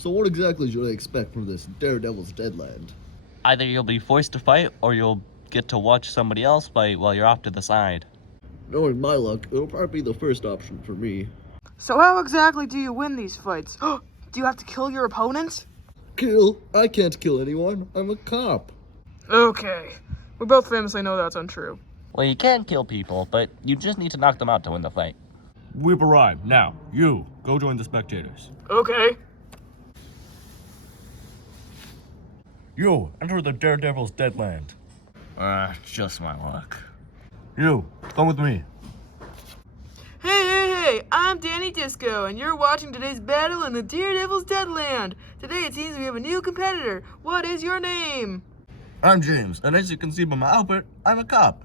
So what exactly should I expect from this Daredevil's Deadland? Either you'll be forced to fight, or you'll get to watch somebody else fight while you're off to the side. Knowing my luck, it'll probably be the first option for me. So how exactly do you win these fights? Do you have to kill your opponents? Kill? I can't kill anyone. I'm a cop. Okay. We both famously know that's untrue. Well, you can kill people, but you just need to knock them out to win the fight. We've arrived. Now, you, go join the spectators. Okay. You, enter the Daredevil's Deadland. Just my luck. You, come with me. Hey, I'm Danny Disco, and you're watching today's battle in the Daredevil's Deadland. Today it seems we have a new competitor. What is your name? I'm James, and as you can see by my outfit, I'm a cop.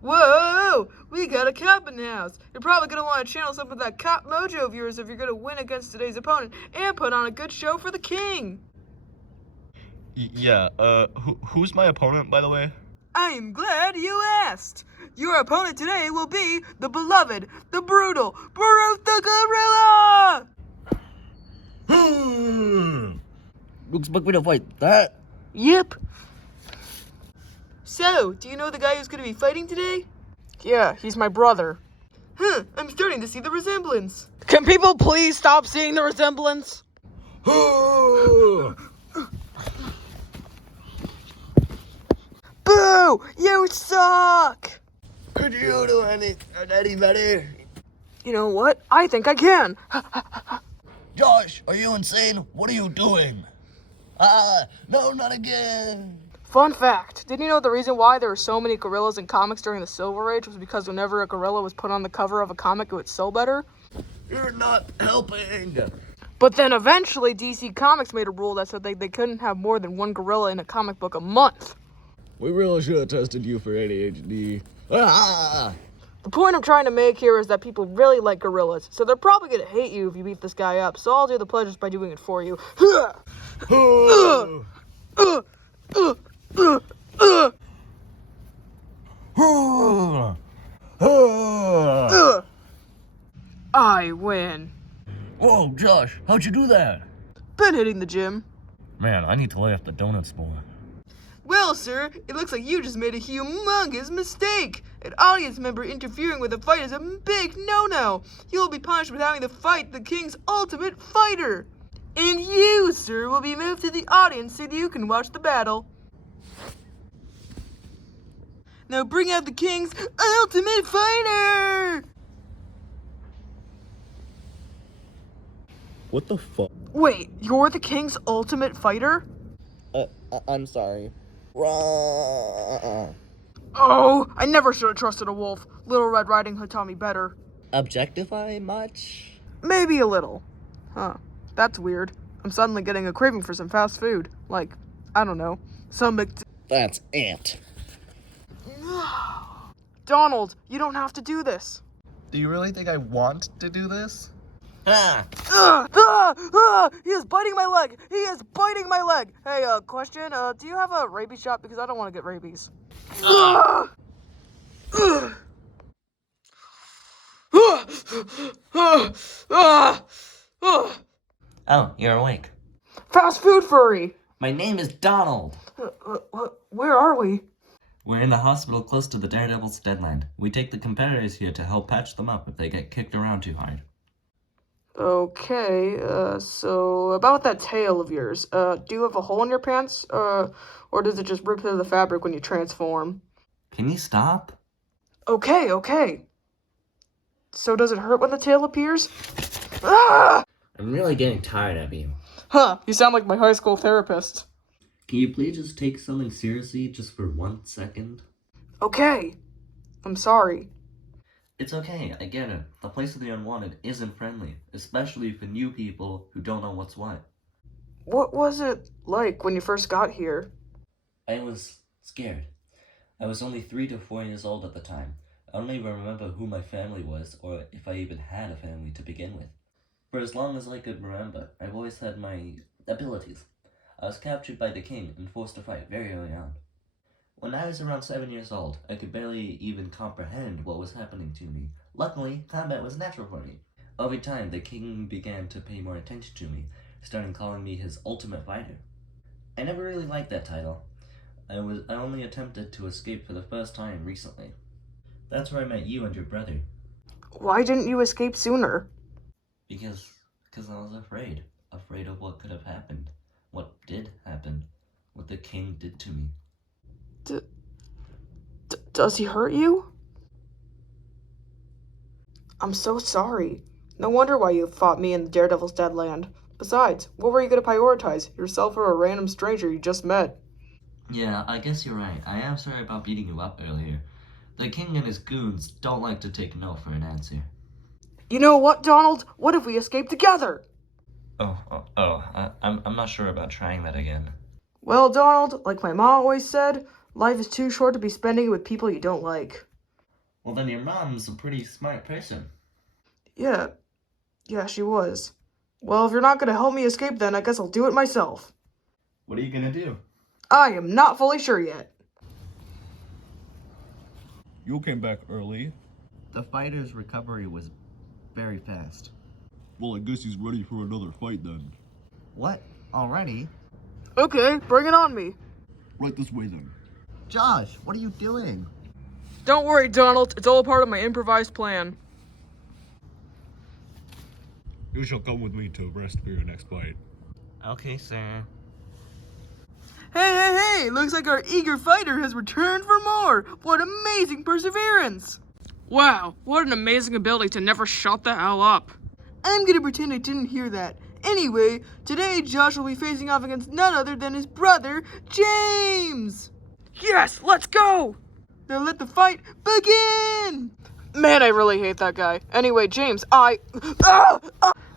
Whoa! We got a cop in the house. You're probably going to want to channel some of that cop mojo of yours if you're going to win against today's opponent and put on a good show for the king. Who's my opponent, by the way? I am glad you asked. Your opponent today will be the beloved, the brutal, Baruch the Gorilla! You expect me to fight that? Yep. So, do you know the guy who's going to be fighting today? Yeah, he's my brother. I'm starting to see the resemblance. Can people please stop seeing the resemblance? Boo! You suck! Could you do any better? You know what? I think I can. Josh, are you insane? What are you doing? No, not again. Fun fact, did you know the reason why there were so many gorillas in comics during the Silver Age was because whenever a gorilla was put on the cover of a comic, it would sell better? You're not helping. But then eventually DC Comics made a rule that said they couldn't have more than one gorilla in a comic book a month. We really should have tested you for ADHD. The point I'm trying to make here is that people really like gorillas, so they're probably going to hate you if you beat this guy up, so I'll do the pleasures by doing it for you. I win. Whoa, Josh, how'd you do that? Been hitting the gym. Man, I need to lay off the donuts more. Well, sir, it looks like you just made a humongous mistake. An audience member interfering with a fight is a big no-no. You'll be punished with having to fight the king's ultimate fighter. And you, sir, will be moved to the audience so you can watch the battle. Now bring out the king's ultimate fighter! What the fuck? Wait, you're the king's ultimate fighter? I'm sorry. Oh, I never should have trusted a wolf. Little Red Riding Hood taught me better. Objectify much? Maybe a little. Huh. That's weird. I'm suddenly getting a craving for some fast food. Like, I don't know, some That's it. Donald, you don't have to do this. Do you really think I want to do this? He is biting my leg. He is biting my leg. Hey, question. Do you have a rabies shot? Because I don't want to get rabies. Oh, you're awake. Fast food furry. My name is Donald. Where are we? We're in the hospital close to the Daredevil's Deadland. We take the competitors here to help patch them up if they get kicked around too hard. Okay, so about that tail of yours, do you have a hole in your pants, or does it just rip through the fabric when you transform? Can you stop? Okay. So does it hurt when the tail appears? Ah! I'm really getting tired of you. Huh, you sound like my high school therapist. Can you please just take something seriously just for 1 second? Okay, I'm sorry. It's okay, I get it. The place of the Unwanted isn't friendly, especially for new people who don't know what's what. What was it like when you first got here? I was scared. I was only 3 to 4 years old at the time. I don't even remember who my family was, or if I even had a family to begin with. For as long as I could remember, I've always had my abilities. I was captured by the king and forced to fight very early on. When I was around 7 years old, I could barely even comprehend what was happening to me. Luckily, combat was natural for me. Over time, the king began to pay more attention to me, starting calling me his ultimate fighter. I never really liked that title. I only attempted to escape for the first time recently. That's where I met you and your brother. Why didn't you escape sooner? Because I was afraid. Afraid of what could have happened. What did happen. What the king did to me. Does he hurt you? I'm so sorry. No wonder why you fought me in the Daredevil's dead land. Besides, what were you going to prioritize? Yourself or a random stranger you just met? Yeah, I guess you're right. I am sorry about beating you up earlier. The king and his goons don't like to take no for an answer. You know what, Donald? What if we escape together? I'm not sure about trying that again. Well, Donald, like my mom always said, life is too short to be spending it with people you don't like. Well, then your mom's a pretty smart person. Yeah, she was. Well, if you're not going to help me escape then, I guess I'll do it myself. What are you gonna do? I am not fully sure yet. You came back early. The fighter's recovery was very fast. Well, I guess he's ready for another fight then. What? Already? Okay, bring it on me. Right this way then. Josh, what are you doing? Don't worry, Donald. It's all a part of my improvised plan. You shall come with me to rest for your next fight. Okay, sir. Hey! Looks like our eager fighter has returned for more! What amazing perseverance! Wow, what an amazing ability to never shut the hell up. I'm gonna pretend I didn't hear that. Anyway, today Josh will be facing off against none other than his brother, James! Yes, let's go! Now let the fight begin! Man, I really hate that guy. Anyway, James,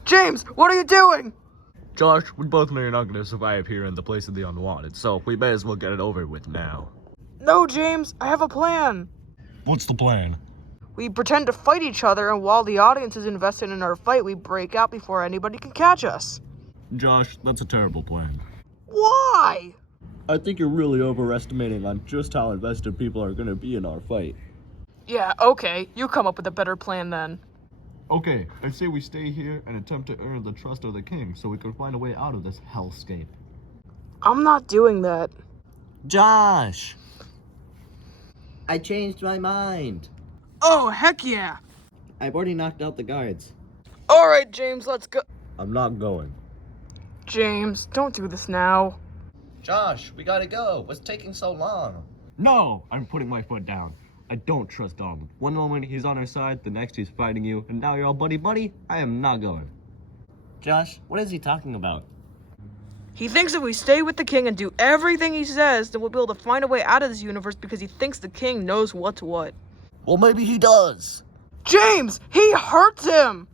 James, what are you doing? Josh, we both know you're not gonna survive here in the place of the Unwanted, so we may as well get it over with now. No, James, I have a plan. What's the plan? We pretend to fight each other, and while the audience is invested in our fight, we break out before anybody can catch us. Josh, that's a terrible plan. Why? I think you're really overestimating on just how invested people are gonna be in our fight. Yeah, okay. You come up with a better plan then. Okay, I say we stay here and attempt to earn the trust of the king so we can find a way out of this hellscape. I'm not doing that. Josh! I changed my mind. Oh, heck yeah. I've already knocked out the guards. Alright, James, let's go. I'm not going. James, don't do this now. Josh, we gotta go. What's taking so long? No! I'm putting my foot down. I don't trust Donald. One moment he's on our side, the next he's fighting you, and now you're all buddy-buddy? I am not going. Josh, what is he talking about? He thinks if we stay with the king and do everything he says, then we'll be able to find a way out of this universe because he thinks the king knows what's what. Well, maybe he does. James! He hurts him!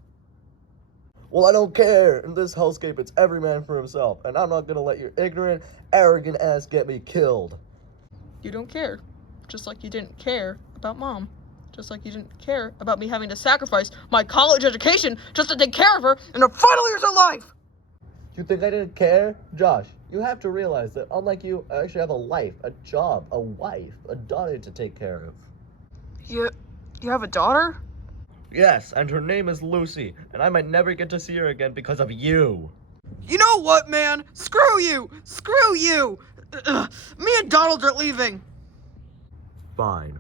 Well, I don't care. In this hellscape, it's every man for himself, and I'm not gonna let your ignorant, arrogant ass get me killed. You don't care. Just like you didn't care about Mom. Just like you didn't care about me having to sacrifice my college education just to take care of her in her final years of life! You think I didn't care? Josh, you have to realize that unlike you, I actually have a life, a job, a wife, a daughter to take care of. You have a daughter? Yes, and her name is Lucy, and I might never get to see her again because of you. You know what, man? Screw you! Screw you! Me and Donald are leaving. Fine.